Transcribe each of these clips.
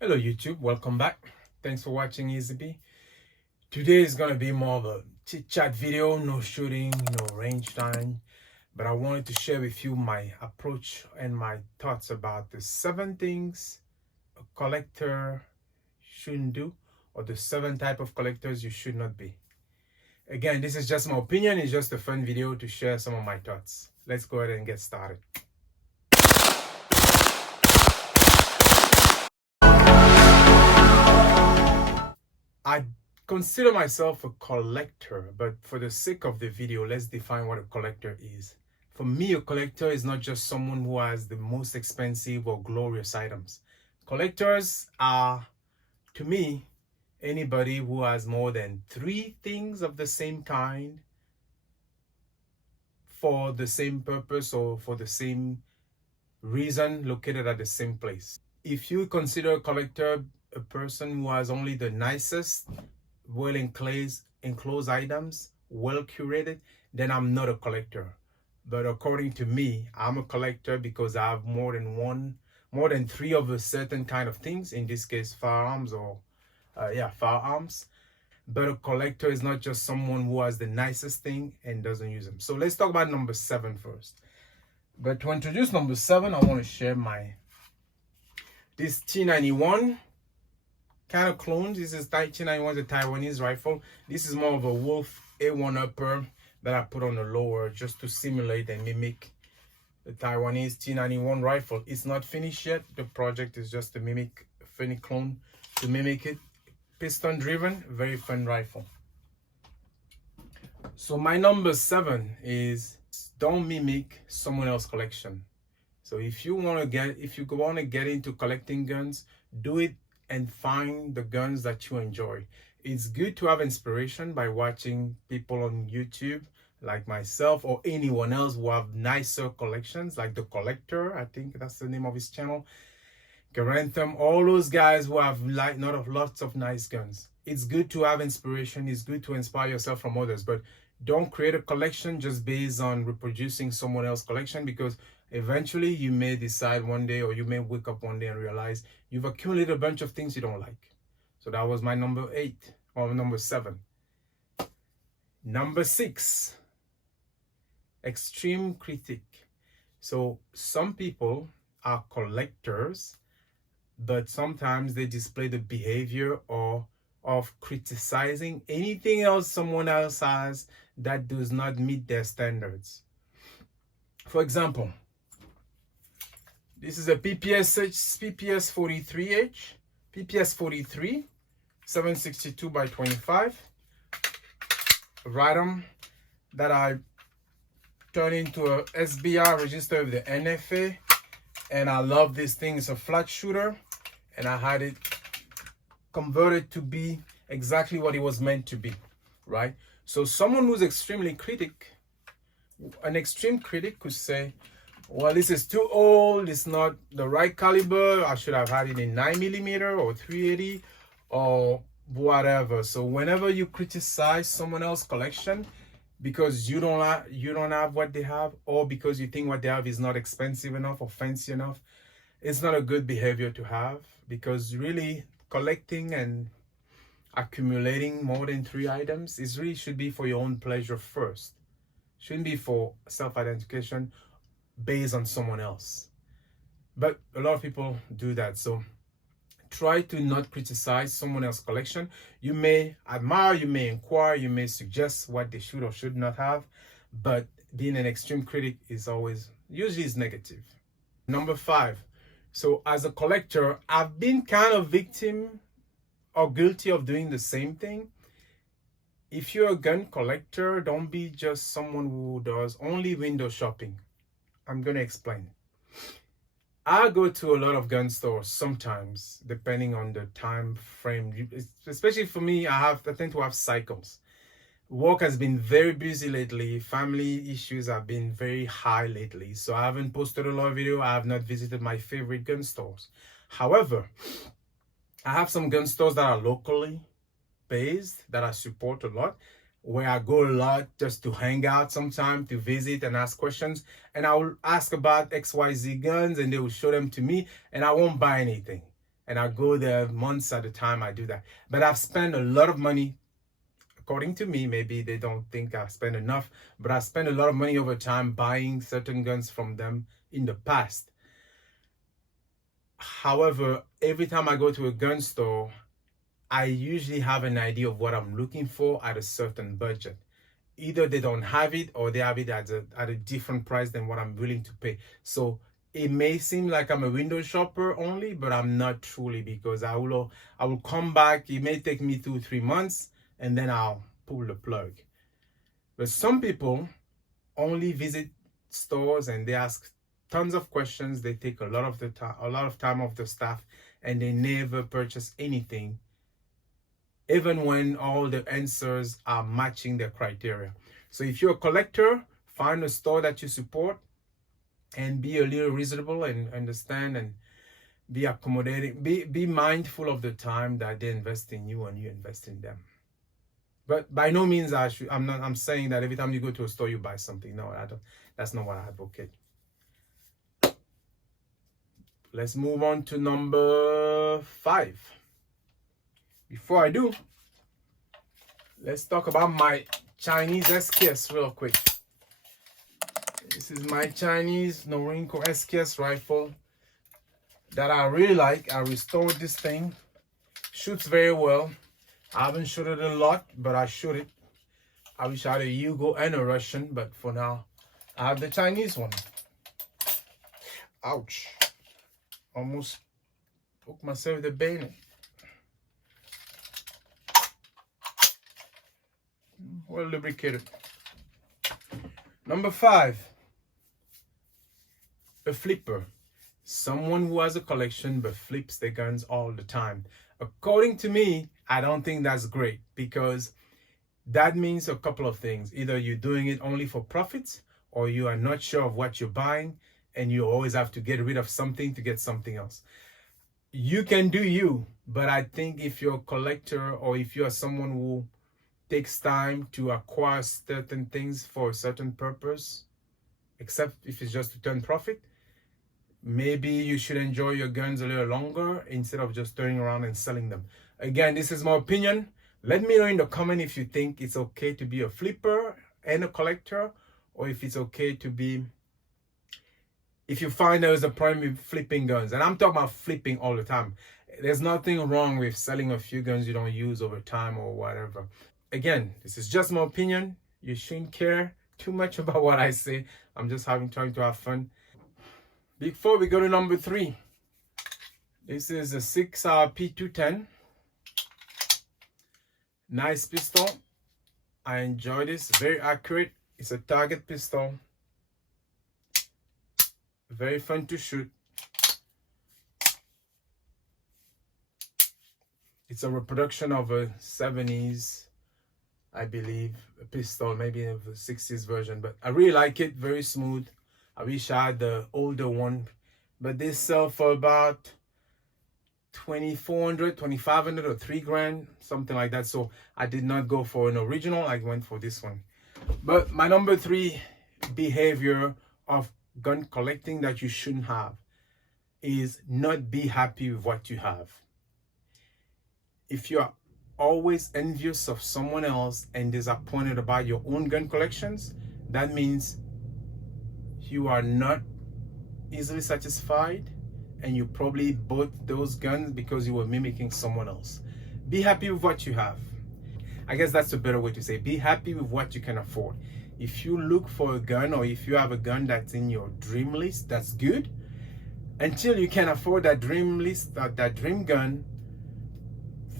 Hello YouTube, welcome back. Thanks for watching EasyB. Today is gonna be more of a chit chat video, no shooting, no range time, but I wanted to share with you my approach and my thoughts about the 7 things a collector shouldn't do, or the 7 type of collectors you should not be. Again, this is just my opinion, it's just a fun video to share some of my thoughts. Let's go ahead and get started. I consider myself a collector, but for the sake of the video, let's define what a collector is. For me, a collector is not just someone who has the most expensive or glorious items. Collectors are, to me, anybody who has more than 3 things of the same kind for the same purpose or for the same reason located at the same place. If you consider a collector a person who has only the nicest, well enclosed items, well curated, then I'm not a collector. But according to me, I'm a collector because I have more than 3 of a certain kind of things, in this case firearms or firearms. But a collector is not just someone who has the nicest thing and doesn't use them. So let's talk about number 7 first. But to introduce number 7, I want to share this T91 kind of clone. This is T91, the Taiwanese rifle. This is more of a Wolf A1 upper that I put on the lower just to simulate and mimic the Taiwanese T91 rifle. It's not finished yet. The project is just to mimic a funny clone to mimic it. Piston driven, very fun rifle. So my number 7 is don't mimic someone else's collection. So if you want to get into collecting guns, do it and find the guns that you enjoy. It's good to have inspiration by watching people on YouTube like myself or anyone else who have nicer collections, like The Collector, I think that's the name of his channel, Garantham, all those guys who have lots of nice guns. It's good to have inspiration, it's good to inspire yourself from others, but don't create a collection just based on reproducing someone else's collection, because eventually you may decide one day, or you may wake up one day and realize you've accumulated a bunch of things you don't like. So that was my number 8 or number 7. Number 6, extreme critic. So some people are collectors, but sometimes they display the behavior of criticizing anything else someone else has that does not meet their standards. For example, this is a PPS 43H, PPS 43, 762 by 25. Radom that I turned into a SBR register with the NFA, and I love this thing. It's a flat shooter, and I had it converted to be exactly what it was meant to be, right? So someone who's an extreme critic could say, well, this is too old, it's not the right caliber, I should have had it in 9mm or 380 or whatever. So whenever you criticize someone else's collection because you don't have what they have, or because you think what they have is not expensive enough or fancy enough, it's not a good behavior to have, because really collecting and accumulating more than 3 items really should be for your own pleasure first. Shouldn't be for self-identification based on someone else. But a lot of people do that. So try to not criticize someone else's collection. You may admire, you may inquire, you may suggest what they should or should not have, but being an extreme critic is usually negative. Number 5. So as a collector, I've been kind of victim or guilty of doing the same thing. If you're a gun collector, don't be just someone who does only window shopping. I'm going to explain. I go to a lot of gun stores sometimes, depending on the time frame. Especially for me, I tend to have cycles. Work has been very busy lately. Family issues have been very high lately. So I haven't posted a lot of video. I have not visited my favorite gun stores. However, I have some gun stores that are locally based that I support a lot, where I go a lot just to hang out sometimes, to visit and ask questions. And I will ask about XYZ guns and they will show them to me, and I won't buy anything. and I go there months at a time. I do that. But I've spent a lot of money, according to me. Maybe they don't think I spend enough, but I spent a lot of money over time buying certain guns from them in the past. However, every time I go to a gun store, I usually have an idea of what I'm looking for at a certain budget. Either they don't have it or they have it at a different price than what I'm willing to pay. So it may seem like I'm a window shopper only, but I'm not truly, because I will come back. It may take me 2-3 months and then I'll pull the plug. But some people only visit stores and they ask tons of questions. They take a lot of time off the staff, and they never purchase anything, even when all the answers are matching their criteria. So if you're a collector, find a store that you support and be a little reasonable and understand and be accommodating. Be mindful of the time that they invest in you and you invest in them. But by no means I'm saying that every time you go to a store you buy something. No, I don't. That's not what I advocate. Let's move on to number 5. Before I do, let's talk about my Chinese SKS real quick. This is my Chinese Norinco SKS rifle that I really like. I restored this thing. Shoots very well. I haven't shot it a lot, but I shoot it. I wish I had a Yugo and a Russian, but for now, I have the Chinese one. Ouch. Almost broke myself with the bayonet. Well lubricated. Number 5. A flipper. Someone who has a collection but flips their guns all the time. According to me, I don't think that's great, because that means a couple of things. Either you're doing it only for profits, or you are not sure of what you're buying and you always have to get rid of something to get something else. You can do you, but I think if you're a collector, or if you are someone who takes time to acquire certain things for a certain purpose, except if it's just to turn profit, maybe you should enjoy your guns a little longer instead of just turning around and selling them. Again, this is my opinion. Let me know in the comment if you think it's okay to be a flipper and a collector, or if it's okay to be, if you find there is a problem with flipping guns. And I'm talking about flipping all the time. There's nothing wrong with selling a few guns you don't use over time or whatever. Again, this is just my opinion. You shouldn't care too much about what I say. I'm just trying to have fun. Before we go to number 3, this is a 6R P210. Nice pistol. I enjoy this. Very accurate. It's a target pistol. Very fun to shoot. It's a reproduction of a 70s, I believe, a pistol, maybe of a 60s version. But I really like it. Very smooth. I wish I had the older one, but they sell for about $2,400, $2,500, or $3,000, something like that. So I did not go for an original. I went for this one. But my number 3 behavior of gun collecting that you shouldn't have is not be happy with what you have. If you are always envious of someone else and disappointed about your own gun collections, that means you are not easily satisfied, and you probably bought those guns because you were mimicking someone else. Be happy with what you have. I guess that's a better way to say. Be happy with what you can afford. If you look for a gun, or if you have a gun that's in your dream list, that's good. Until you can afford that dream list, that dream gun,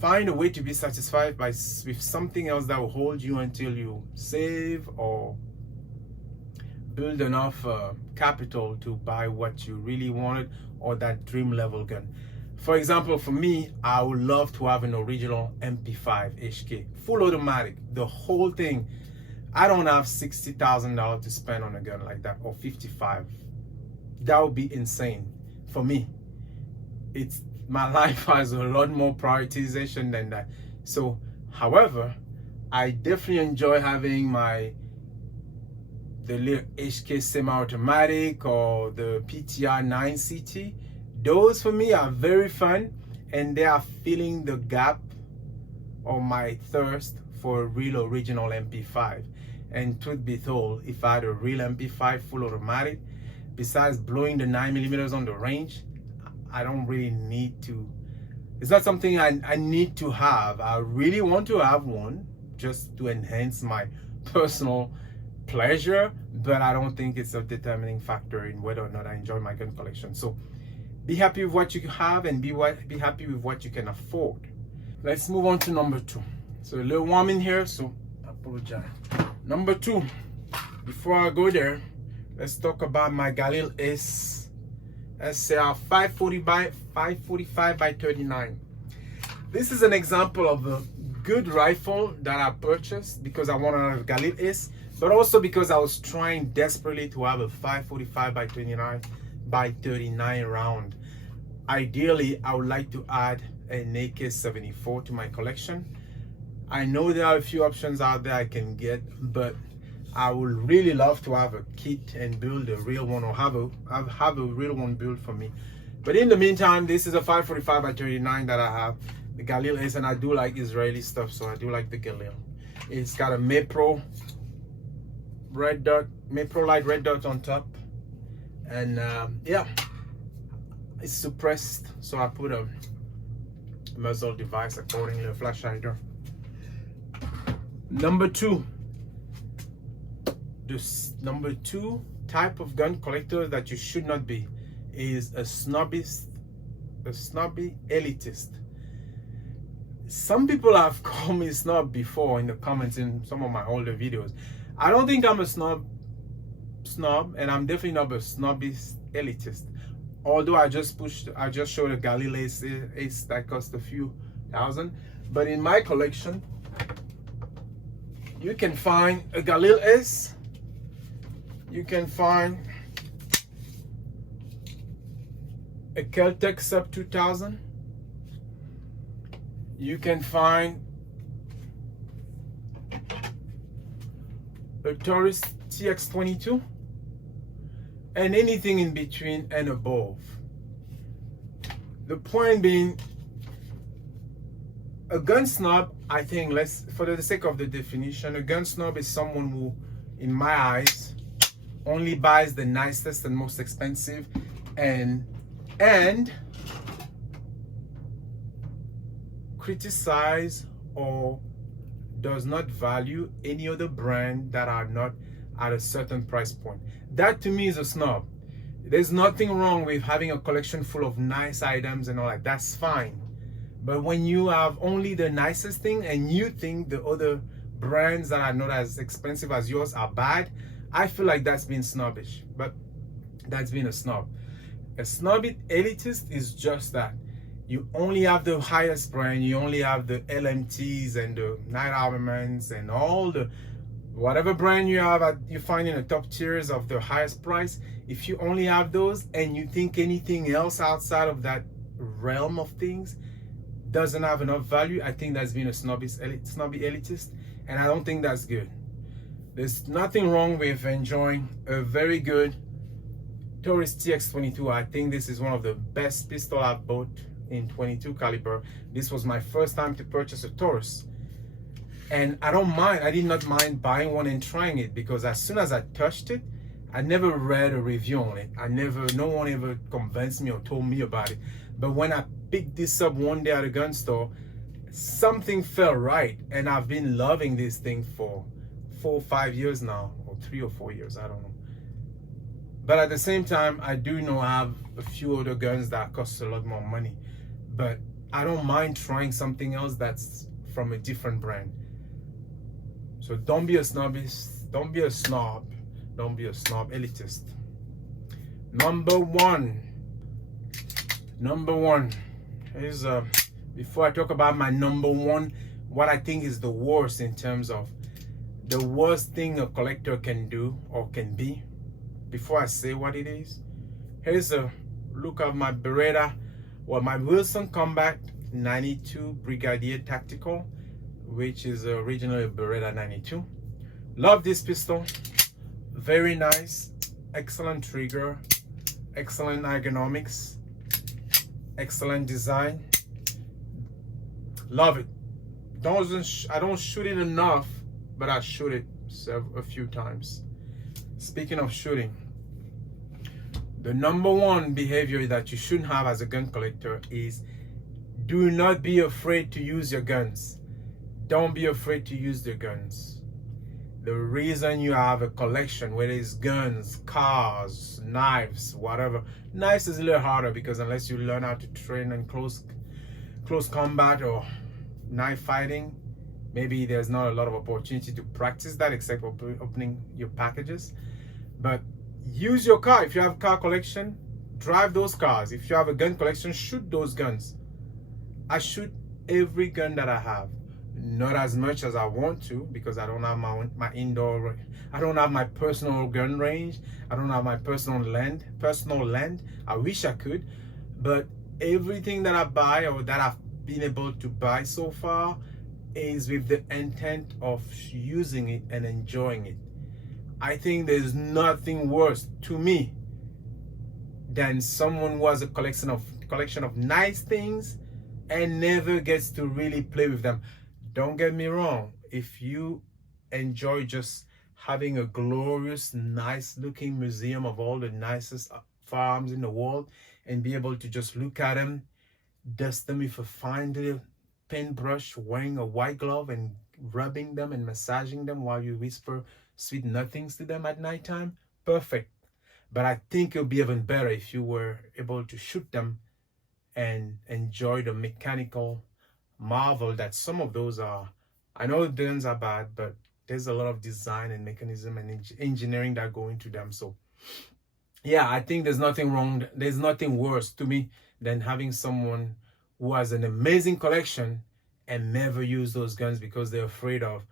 find a way to be satisfied with something else that will hold you until you save or build enough capital to buy what you really wanted, or that dream level gun. For example, for me, I would love to have an original MP5 HK, full automatic, the whole thing. I don't have $60,000 to spend on a gun like that, or 55. That would be insane for me. My life has a lot more prioritization than that. So, however, I definitely enjoy having the little HK semi-automatic or the PTR 9CT. Those for me are very fun. and they are filling the gap or my thirst for a real original MP5. And truth be told, if I had a real MP5 full automatic, besides blowing the 9mm on the range, I don't really need to. It's not something I need to have. I really want to have one just to enhance my personal pleasure, but I don't think it's a determining factor in whether or not I enjoy my gun collection. So be happy with what you have and be happy with what you can afford. Let's move on to number 2. So a little warm in here, so I apologize. Number 2, before I go there, let's talk about my Galil Ace SR 545 by 39. This is an example of a good rifle that I purchased because I wanted a Galil Ace, but also because I was trying desperately to have a 545 by 29 by 39 round. Ideally, I would like to add an AK-74 to my collection. I know there are a few options out there I can get, but I would really love to have a kit and build a real one, or have a real one built for me. But in the meantime, this is a 545 by 39 that I have, the Galil Ace, and I do like Israeli stuff, so I do like the Galil. It's got a Mapro light red dot on top, and yeah, it's suppressed, so I put a muzzle device accordingly, a flash hider. Number 2, this number 2 type of gun collector that you should not be is a snobby elitist. Some people have called me snob before in the comments in some of my older videos. I don't think I'm a snob, and I'm definitely not a snobby elitist. Although I just showed a Galil Ace that cost a few thousand, but in my collection, you can find a Galil Ace, you can find a Kel-Tec Sub 2000, you can find a Taurus TX22, and anything in between and above. The point being, a gun snob, I think, for the sake of the definition, a gun snob is someone who, in my eyes, only buys the nicest and most expensive and criticize or does not value any other brand that are not at a certain price point. That to me is a snob. There's nothing wrong with having a collection full of nice items and all that. That's fine. But when you have only the nicest thing and you think the other brands that are not as expensive as yours are bad, I feel like that's being snobbish. But that's being a snob. A snobby elitist is just that. You only have the highest brand, you only have the LMTs and the Night Armaments and all the whatever brand you have you find in the top tiers of the highest price. If you only have those and you think anything else outside of that realm of things doesn't have enough value, I think that's being a snobby elitist, and I don't think that's good. There's nothing wrong with enjoying a very good Taurus TX22. I think this is one of the best pistols I've bought in 22 caliber. This was my first time to purchase a Taurus, and I did not mind buying one and trying it, because as soon as I touched it, I never read a review on it. No one ever convinced me or told me about it. But when I picked this up one day at a gun store, something felt right, and I've been loving this thing for 4 or 5 years now, or 3 or 4 years, I don't know. But at the same time, I do know I have a few other guns that cost a lot more money, but I don't mind trying something else that's from a different brand. So don't be a snobist, don't be a snob, don't be a snob elitist. Number one is before I talk about my number one, what I think is the worst in terms of the worst thing a collector can do or can be. Before I say what it is, here's a look at my Beretta, my Wilson Combat 92 Brigadier Tactical, which is originally a Beretta 92. Love this pistol, very nice, excellent trigger, excellent ergonomics, excellent design, Love it. I don't shoot it enough, but I shoot it a few times. Speaking of shooting, the number one behavior that you shouldn't have as a gun collector is do not be afraid to use your guns. Don't be afraid to use the guns. The reason you have a collection, whether it's guns, cars, knives, whatever. Knives is a little harder because unless you learn how to train in close combat or knife fighting, maybe there's not a lot of opportunity to practice that except opening your packages. But use your car. If you have a car collection, drive those cars. If you have a gun collection, shoot those guns. I shoot every gun that I have. Not as much as I want to because I don't have my indoor, I don't have my personal gun range. I don't have my personal land. I wish I could, but everything that I buy or that I've been able to buy so far is with the intent of using it and enjoying it. I think there's nothing worse to me than someone who has a collection of nice things and never gets to really play with them. Don't get me wrong, if you enjoy just having a glorious, nice looking museum of all the nicest farms in the world and be able to just look at them, dust them with a fine little paintbrush, wearing a white glove and rubbing them and massaging them while you whisper sweet nothings to them at nighttime, perfect. But I think it'll be even better if you were able to shoot them and enjoy the mechanical marvel that some of those are. I know guns are bad, but there's a lot of design and mechanism and engineering that go into them. So yeah, I think there's nothing wrong, there's nothing worse to me than having someone who has an amazing collection and never use those guns because they're afraid of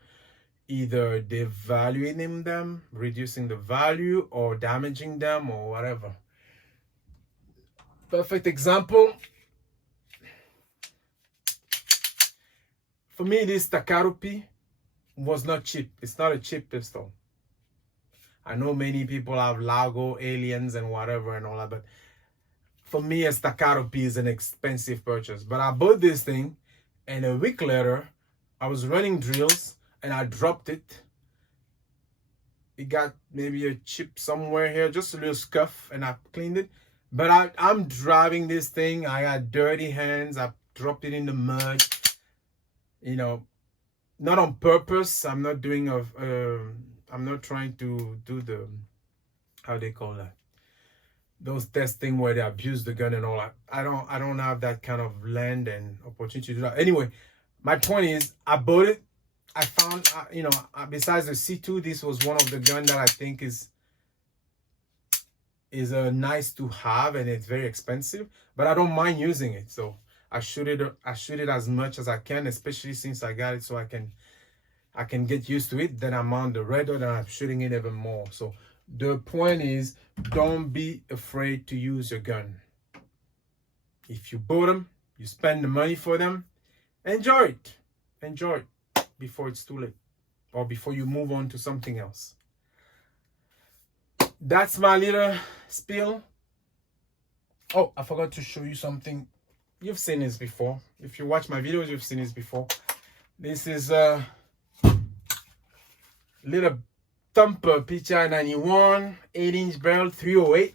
either devaluing them, reducing the value, or damaging them, or whatever. Perfect example. For me, this Takaro P was not cheap. It's not a cheap pistol. I know many people have Lago, Aliens, and whatever and all that, but for me, a Takaro P is an expensive purchase. But I bought this thing, and a week later, I was running drills, and I dropped it. It got maybe a chip somewhere here, just a little scuff, and I cleaned it. But I'm driving this thing. I got dirty hands. I dropped it in the mud. You know, not on purpose. I'm not doing I'm not trying to do the, how they call that, those testing where they abuse the gun and all that. I don't have that kind of land and opportunity to do that. Anyway, my point is, I bought it. I found, besides the C2, this was one of the guns that I think is nice to have, and it's very expensive, but I don't mind using it. So I shoot it as much as I can, especially since I got it so I can get used to it. Then I'm on the radar and I'm shooting it even more. So the point is, don't be afraid to use your gun. If you bought them, you spend the money for them, enjoy it. Enjoy it before it's too late or before you move on to something else. That's my little spiel. Oh, I forgot to show you something. You've seen this before. If you watch my videos, you've seen this before. This is a little Thumper PTI 91 8-inch barrel 308.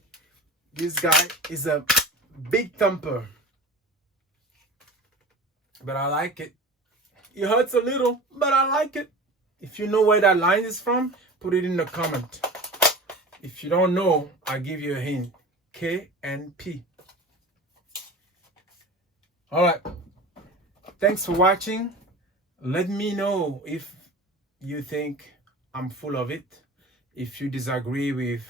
This guy is a big thumper, but I like it. It hurts a little, but I like it. If you know where that line is from, put it in the comment. If you don't know, I'll give you a hint. KNP. All right. Thanks for watching. Let me know if you think I'm full of it. If you disagree with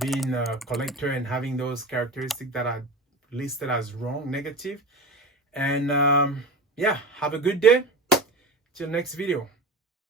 being a collector and having those characteristics that are listed as wrong, negative. And yeah, have a good day. Till next video.